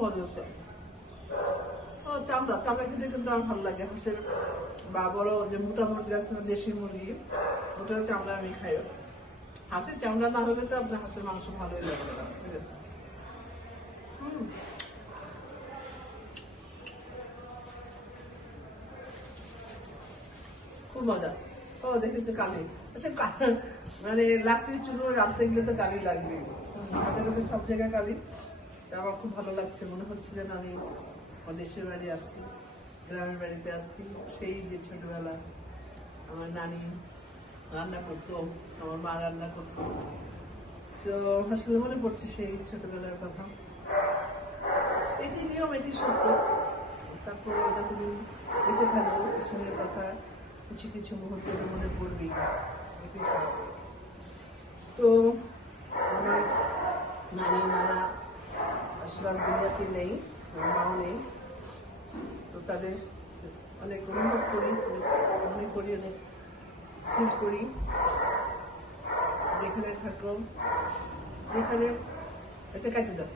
মজা আছে ও, চামড়া চামড়া খেতে কিন্তু আমার ভালো লাগে। হাঁসের বা বড় যে মোটা মুরগি আছে না, দেশি মুরগি ওটাও চামড়া আমি খাই। হাঁসের চামড়া না হলে তো আপনার হাঁসের মাংস ভালোই লাগবে হুম। খুব মজা। ও, দেখেছ কালি? আচ্ছা মানে লাকড়ির চুলো রাঁধতে গেলে তো কালি লাগবে আমাদের সব জায়গায় কালি। আমার খুব ভালো লাগছে। মনে হচ্ছে যেন আমি দেশের বাড়ি আছি, গ্রামের বাড়িতে আছি। সেই যে ছোটবেলা আমার নানি রান্না করতো, আমার মা রান্না করতো। তো আসলে মনে পড়ছে সেই ছোটবেলার কথা। এটি নিয়ম, এটি সত্য। তারপরে যতদিন বেঁচে থাকব, পিছনের কথা কিছু কিছু মুহূর্তে মনে পড়বেই। এটি সত্য। তো, আমার নানি নানা আসলে দুনিয়াতে নেই মাও নেই। তো তাদের অনেক অনুভব করি, মনে করি, অনেক ফিল করি। যেখানে থাকো, যেখানে এতে কাটি দাও।